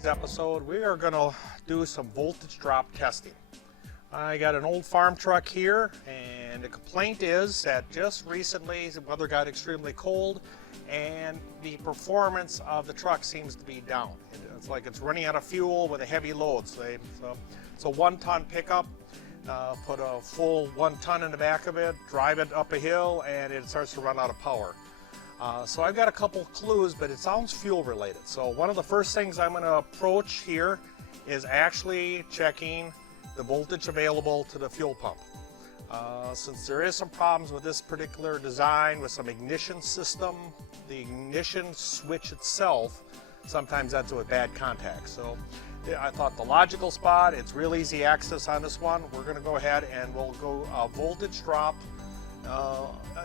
today's episode, we are going to do some voltage drop testing. I got an old farm truck here, and the complaint is that just recently the weather got extremely cold and the performance of the truck seems to be down. It's like it's running out of fuel with a heavy load. So it's a 1-ton pickup. Put a full 1 ton in the back of it, drive it up a hill, and it starts to run out of power. So I've got a couple clues, but it sounds fuel related. So one of the first things I'm going to approach here is actually checking the voltage available to the fuel pump. Since there is some problems with this particular design with some ignition system, the ignition switch itself sometimes ends with bad contact. So I thought the logical spot, it's real easy access on this one. We're going to go ahead and we'll go voltage drop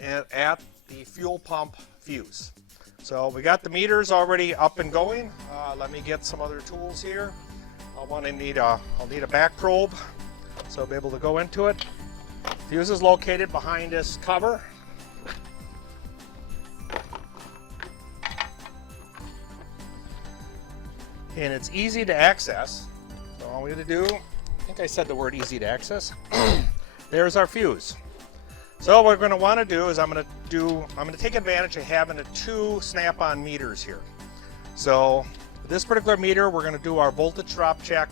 at the fuel pump fuse. So we got the meters already up and going. Let me get some other tools here. I'll need a back probe, so I'll be able to go into it. Fuse is located behind this cover. And it's easy to access. So all we have to do, I think I said the word easy to access. There's our fuse. So what we're going to want to do is I'm going to take advantage of having the 2 Snap-on meters here. So with this particular meter, we're going to do our voltage drop check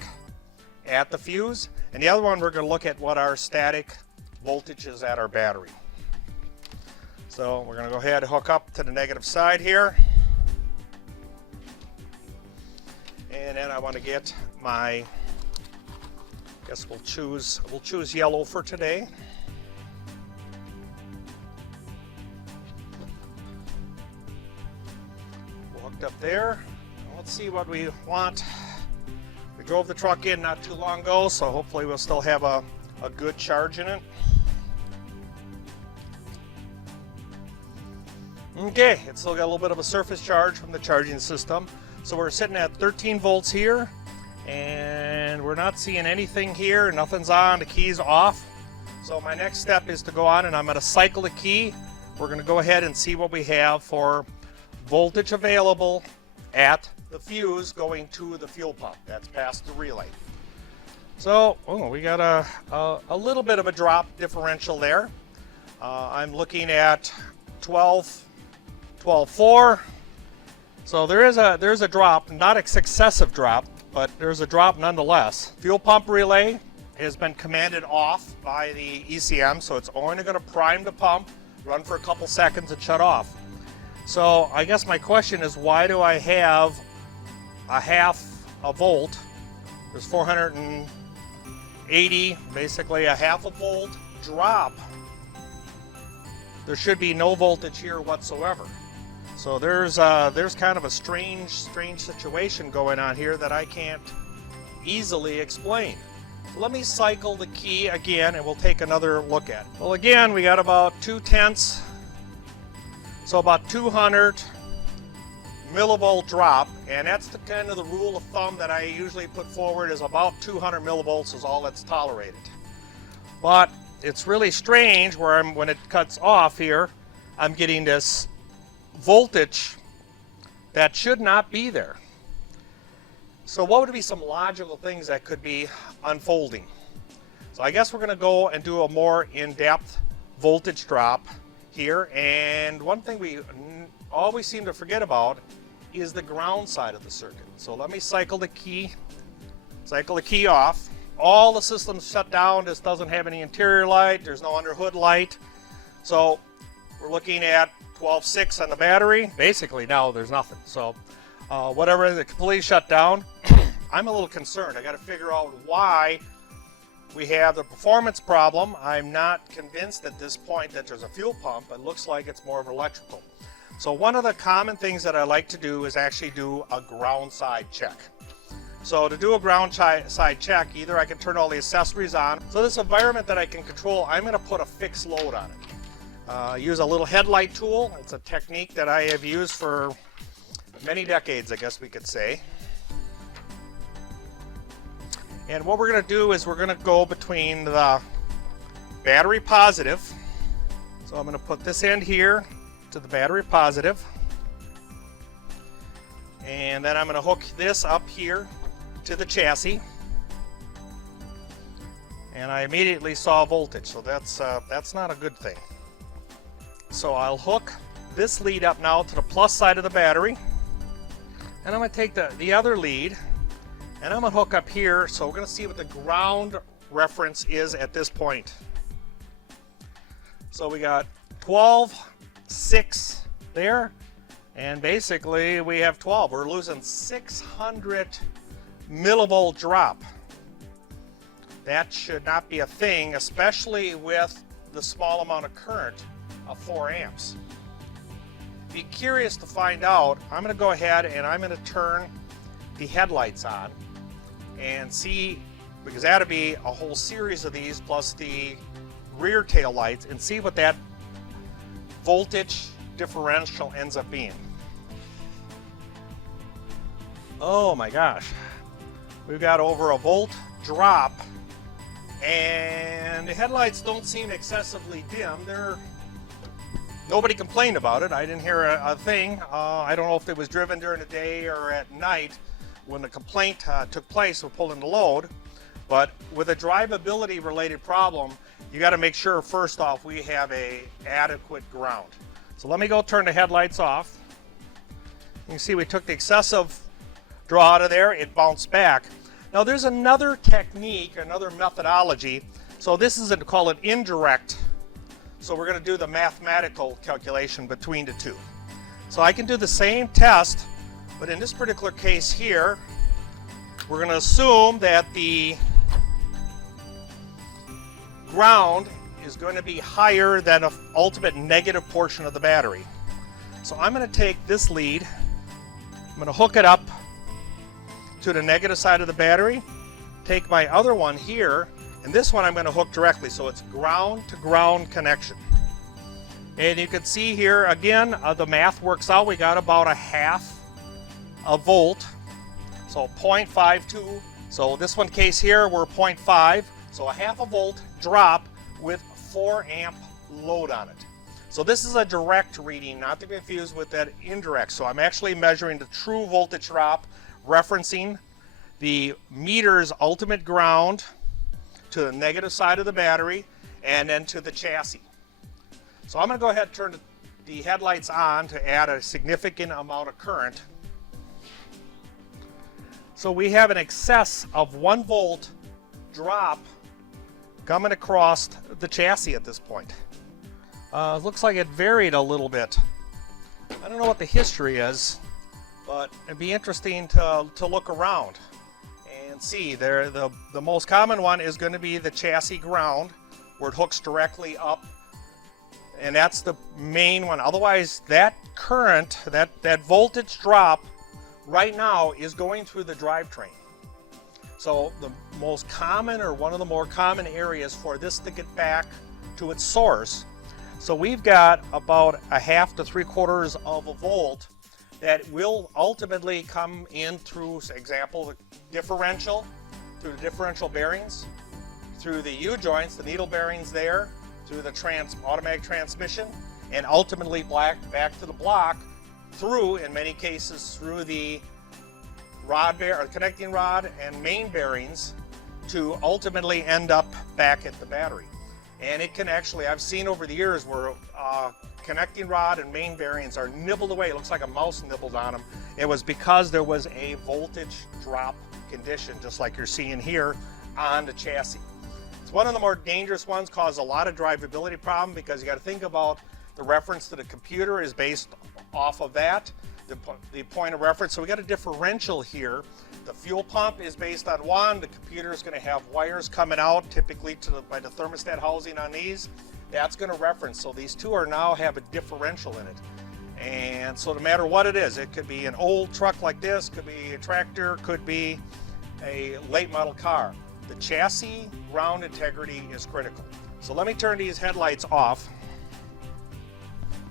at the fuse, and the other one we're going to look at what our static voltage is at our battery. So we're going to go ahead and hook up to the negative side here, and then I want to get my, I guess we'll choose yellow for today. Up there. Let's see what we want. We drove the truck in not too long ago, so hopefully we'll still have a good charge in it. Okay, it's still got a little bit of a surface charge from the charging system. So we're sitting at 13 volts here, and we're not seeing anything here. Nothing's on, the key's off. So my next step is to go on and I'm going to cycle the key. We're going to go ahead and see what we have for voltage available at the fuse going to the fuel pump. That's past the relay. So we got a little bit of a drop differential there. I'm looking at 12.4. So there's a drop, not a successive drop, but there's a drop nonetheless. Fuel pump relay has been commanded off by the ECM, so it's only going to prime the pump, run for a couple seconds, and shut off. So I guess my question is, why do I have a half a volt? There's 480, basically a half a volt drop. There should be no voltage here whatsoever. So there's kind of a strange situation going on here that I can't easily explain. So let me cycle the key again and we'll take another look at it. Well, again, we got about 2/10. So about 200 millivolt drop, and that's the kind of the rule of thumb that I usually put forward, is about 200 millivolts is all that's tolerated. But it's really strange where when it cuts off here, I'm getting this voltage that should not be there. So what would be some logical things that could be unfolding? So I guess we're going to go and do a more in-depth voltage drop here, and one thing we always seem to forget about is the ground side of the circuit. So let me cycle the key off. All the systems shut down. This doesn't have any interior light, there's no under hood light. So we're looking at 12.6 on the battery. Basically now there's nothing. So whatever is completely shut down. I'm a little concerned. I got to figure out why we have the performance problem. I'm not convinced at this point that there's a fuel pump. It looks like it's more of electrical. So one of the common things that I like to do is actually do a ground side check. So to do a ground side check, either I can turn all the accessories on. So this environment that I can control, I'm going to put a fixed load on it. Use a little headlight tool. It's a technique that I have used for many decades, I guess we could say. And what we're going to do is we're going to go between the battery positive. So I'm going to put this end here to the battery positive. And then I'm going to hook this up here to the chassis. And I immediately saw voltage, so that's not a good thing. So I'll hook this lead up now to the plus side of the battery. And I'm going to take the other lead and I'm going to hook up here. So we're going to see what the ground reference is at this point. So we got 12, 6 there. And basically we have 12. We're losing 600 millivolt drop. That should not be a thing, especially with the small amount of current of 4 amps. Be curious to find out. I'm going to go ahead and I'm going to turn the headlights on and see, because that'll be a whole series of these plus the rear tail lights, and see what that voltage differential ends up being. Oh my gosh, we've got over a volt drop, and the headlights don't seem excessively dim. Nobody complained about it. I didn't hear a thing. I don't know if it was driven during the day or at night when the complaint took place of pulling the load. But with a drivability related problem, you got to make sure first off we have a adequate ground. So let me go turn the headlights off. You can see we took the excessive draw out of there. It bounced back. Now there's another technique, another methodology. So this is called an indirect. So we're going to do the mathematical calculation between the two. So I can do the same test, but in this particular case here, we're going to assume that the ground is going to be higher than the ultimate negative portion of the battery. So I'm going to take this lead, I'm going to hook it up to the negative side of the battery, take my other one here, and this one I'm going to hook directly, so it's ground to ground connection. And you can see here again, the math works out. We got about a half a volt, so 0.52. So this one case here, we're 0.5, so a half a volt drop with 4 amp load on it. So this is a direct reading, not to be confused with that indirect. So I'm actually measuring the true voltage drop, referencing the meter's ultimate ground to the negative side of the battery and then to the chassis. So I'm going to go ahead and turn the headlights on to add a significant amount of current. So we have an excess of 1 volt drop coming across the chassis at this point. Looks like it varied a little bit. I don't know what the history is, but it'd be interesting to look around and see. The most common one is going to be the chassis ground, where it hooks directly up, and that's the main one. Otherwise, that current, that voltage drop right now is going through the drivetrain. So the most common, or one of the more common areas for this to get back to its source. So we've got about a half to 3/4 of a volt that will ultimately come in through, for example, the differential, through the differential bearings, through the U-joints, the needle bearings there, through the automatic transmission, and ultimately back to the block, through, in many cases, through the connecting rod and main bearings, to ultimately end up back at the battery. And it can actually, I've seen over the years where connecting rod and main bearings are nibbled away. It looks like a mouse nibbled on them. It was because there was a voltage drop condition, just like you're seeing here on the chassis. It's one of the more dangerous ones, causes a lot of drivability problem, because you got to think about the reference to the computer is based off of that, the point of reference. So we got a differential here. The fuel pump is based on one. The computer is going to have wires coming out, typically by the thermostat housing on these. That's going to reference. So these two now have a differential in it. And so no matter what it is, it could be an old truck like this, could be a tractor, could be a late model car. The chassis ground integrity is critical. So let me turn these headlights off.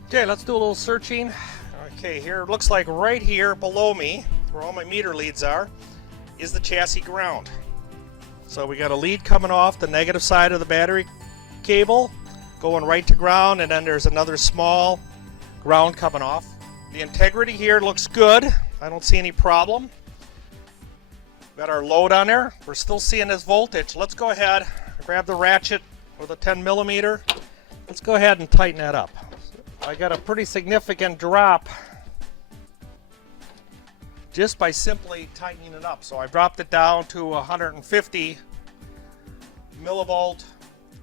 Okay, let's do a little searching. Okay, here it looks like right here below me, where all my meter leads are, is the chassis ground. So we got a lead coming off the negative side of the battery cable, going right to ground, and then there's another small ground coming off. The integrity here looks good. I don't see any problem. Got our load on there. We're still seeing this voltage. Let's go ahead, grab the ratchet with a 10 millimeter. Let's go ahead and tighten that up. I got a pretty significant drop just by simply tightening it up. So I dropped it down to 150 millivolt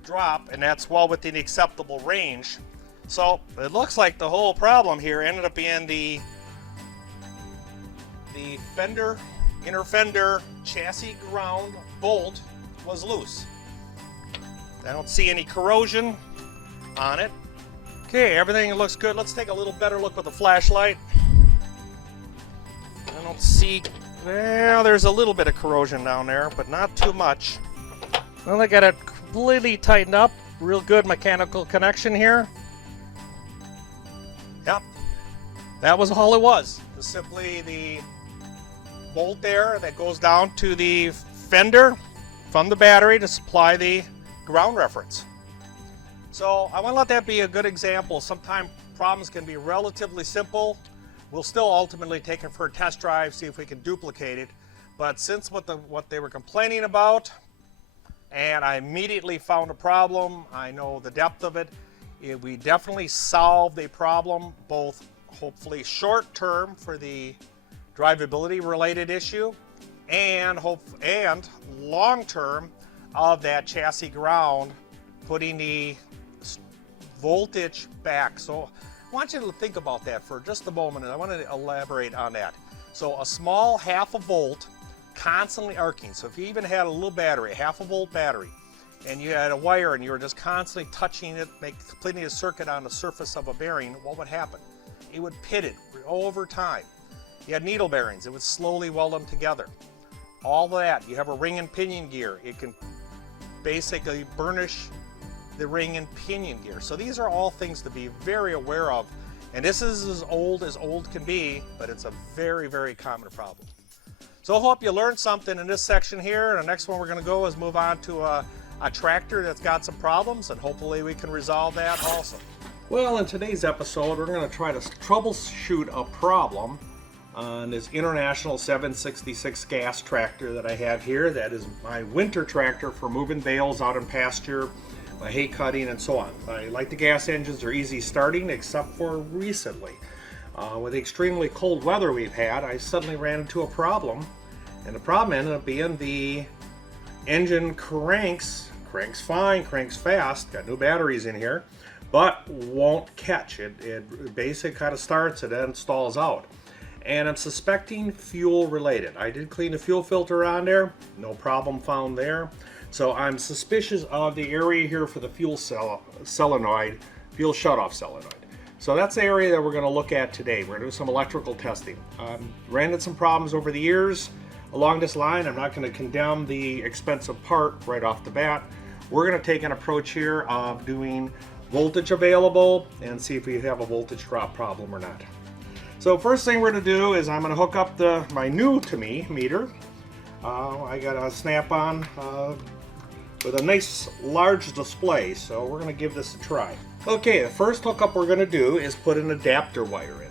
drop, and that's well within the acceptable range. So it looks like the whole problem here ended up being the fender, inner fender chassis ground bolt was loose. I don't see any corrosion on it. Okay, everything looks good. Let's take a little better look with the flashlight. I don't see, well, there's a little bit of corrosion down there, but not too much. Well, I got it completely tightened up. Real good mechanical connection here. Yep, that was all it was. Just simply the bolt there that goes down to the fender from the battery to supply the ground reference. So I want to let that be a good example. Sometimes problems can be relatively simple. We'll still ultimately take it for a test drive, see if we can duplicate it. But since what they were complaining about, and I immediately found a problem, I know the depth of it, we definitely solved a problem, both hopefully short term for the drivability related issue, and long term of that chassis ground, putting the voltage back. So I want you to think about that for just a moment, and I want to elaborate on that. So a small half a volt constantly arcing. So if you even had a little battery, a half a volt battery, and you had a wire and you were just constantly touching it, completing a circuit on the surface of a bearing, what would happen? It would pit it over time. You had needle bearings, it would slowly weld them together. All that, you have a ring and pinion gear, it can basically burnish the ring and pinion gear. So these are all things to be very aware of. And this is as old can be, but it's a very, very common problem. So I hope you learned something in this section here. The next one we're going to go is move on to a tractor that's got some problems, and hopefully we can resolve that also. Well, in today's episode, we're going to try to troubleshoot a problem on this International 766 gas tractor that I have here. That is my winter tractor for moving bales out in pasture, my hay cutting, and so on. I like the gas engines. They're easy starting, except for recently. With the extremely cold weather we've had, I suddenly ran into a problem, and the problem ended up being the engine cranks fine, cranks fast, got new batteries in here, but won't catch. It basically kind of starts and then stalls out. And I'm suspecting fuel related. I did clean the fuel filter on there, no problem found there. So I'm suspicious of the area here for the fuel solenoid, fuel shutoff solenoid. So that's the area that we're going to look at today. We're going to do some electrical testing. Ran into some problems over the years along this line. I'm not going to condemn the expensive part right off the bat. We're going to take an approach here of doing voltage available and see if we have a voltage drop problem or not. So first thing we're going to do is I'm going to hook up my new to me meter. I got a Snapon with a nice large display, so we're going to give this a try. Okay, the first hookup we're going to do is put an adapter wire in,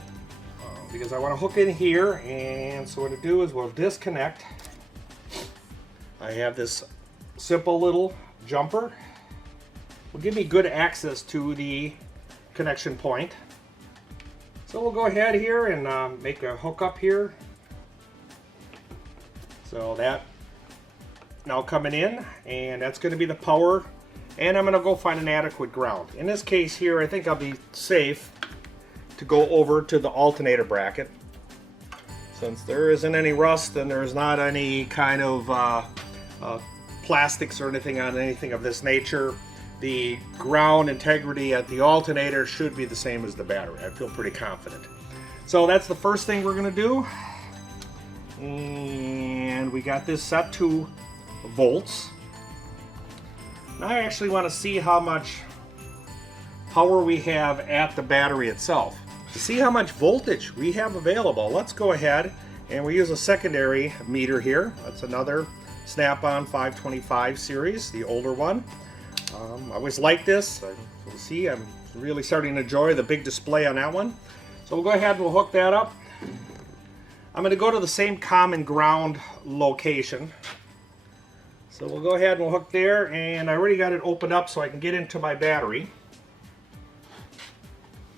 because I want to hook in here, and so what to do is we'll disconnect. I have this simple little jumper. Will give me good access to the connection point. So we'll go ahead here and make a hookup here. So that now coming in, and that's going to be the power, and I'm going to go find an adequate ground. In this case here, I think I'll be safe to go over to the alternator bracket. Since there isn't any rust and there's not any kind of plastics or anything on anything of this nature, the ground integrity at the alternator should be the same as the battery. I feel pretty confident. So that's the first thing we're going to do. And we got this set to volts. Now I actually want to see how much power we have at the battery itself. To see how much voltage we have available, let's go ahead and we use a secondary meter here. That's another Snapon 525 series, the older one. I always like this. You'll see I'm really starting to enjoy the big display on that one. So we'll go ahead and we'll hook that up. I'm going to go to the same common ground location. So we'll go ahead and we'll hook there, and I already got it opened up so I can get into my battery.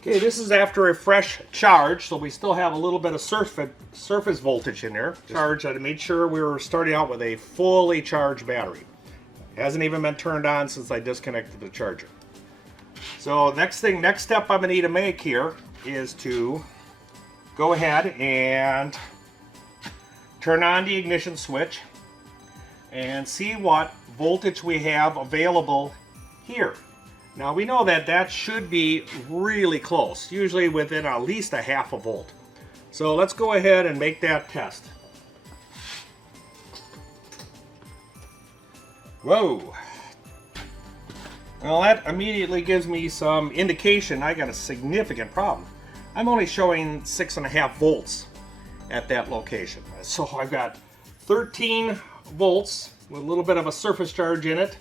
Okay, this is after a fresh charge, so we still have a little bit of surface voltage in there. Charge, I made sure we were starting out with a fully charged battery. Hasn't even been turned on since I disconnected the charger. So next step I'm going to need to make here is to go ahead and turn on the ignition switch and see what voltage we have available here. Now we know that that should be really close, usually within at least a half a volt. So let's go ahead and make that test. Whoa! Well, that immediately gives me some indication I got a significant problem. I'm only showing 6.5 volts at that location. So I've got 13 volts with a little bit of a surface charge in it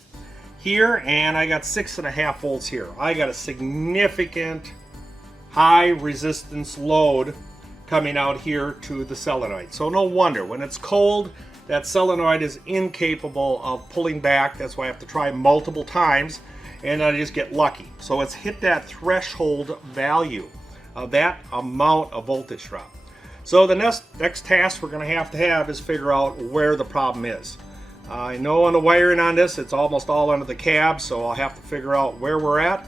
here, and I got 6.5 volts here. I got a significant high resistance load coming out here to the solenoid. So no wonder, when it's cold, that solenoid is incapable of pulling back. That's why I have to try multiple times, and I just get lucky. So it's hit that threshold value of that amount of voltage drop. So the next task we're going to have is figure out where the problem is. I know on the wiring on this, it's almost all under the cab, so I'll have to figure out where we're at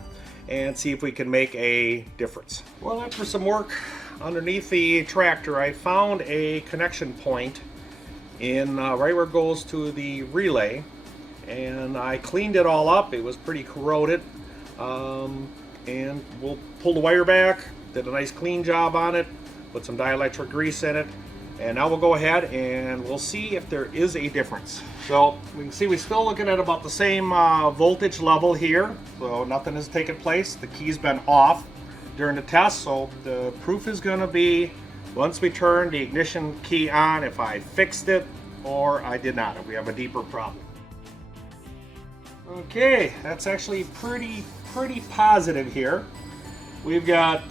and see if we can make a difference. Well, after some work underneath the tractor, I found a connection point in right where it goes to the relay, and I cleaned it all up. It was pretty corroded, and we'll pull the wire back, did a nice clean job on it, put some dielectric grease in it, and now we'll go ahead and we'll see if there is a difference. So we can see we're still looking at about the same voltage level here, so nothing has taken place. The key's been off during the test, so the proof is going to be once we turn the ignition key on if I fixed it or I did not, if we have a deeper problem. Okay, that's actually pretty positive here. We've got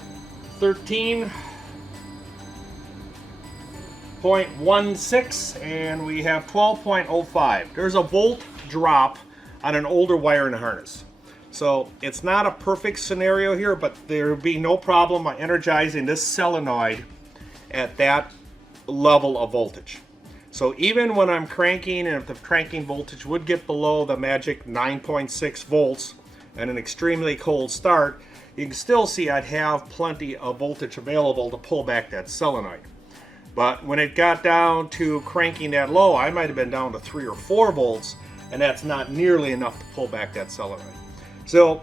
13.16 and we have 12.05. There's a volt drop on an older wiring harness. So it's not a perfect scenario here, but there would be no problem energizing this solenoid at that level of voltage. So even when I'm cranking, and if the cranking voltage would get below the magic 9.6 volts and an extremely cold start, you can still see I'd have plenty of voltage available to pull back that solenoid. But when it got down to cranking that low, I might have been down to 3 or 4 volts, and that's not nearly enough to pull back that solenoid. So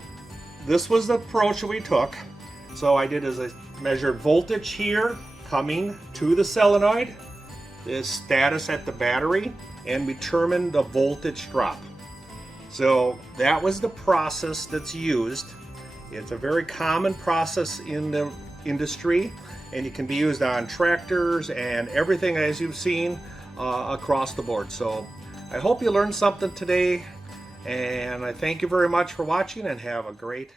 this was the approach that we took. So I did is I measured voltage here coming to the solenoid, the status at the battery, and determined the voltage drop. So that was the process that's used. It's a very common process in the industry, and it can be used on tractors and everything as you've seen across the board. So I hope you learned something today, and I thank you very much for watching, and have a great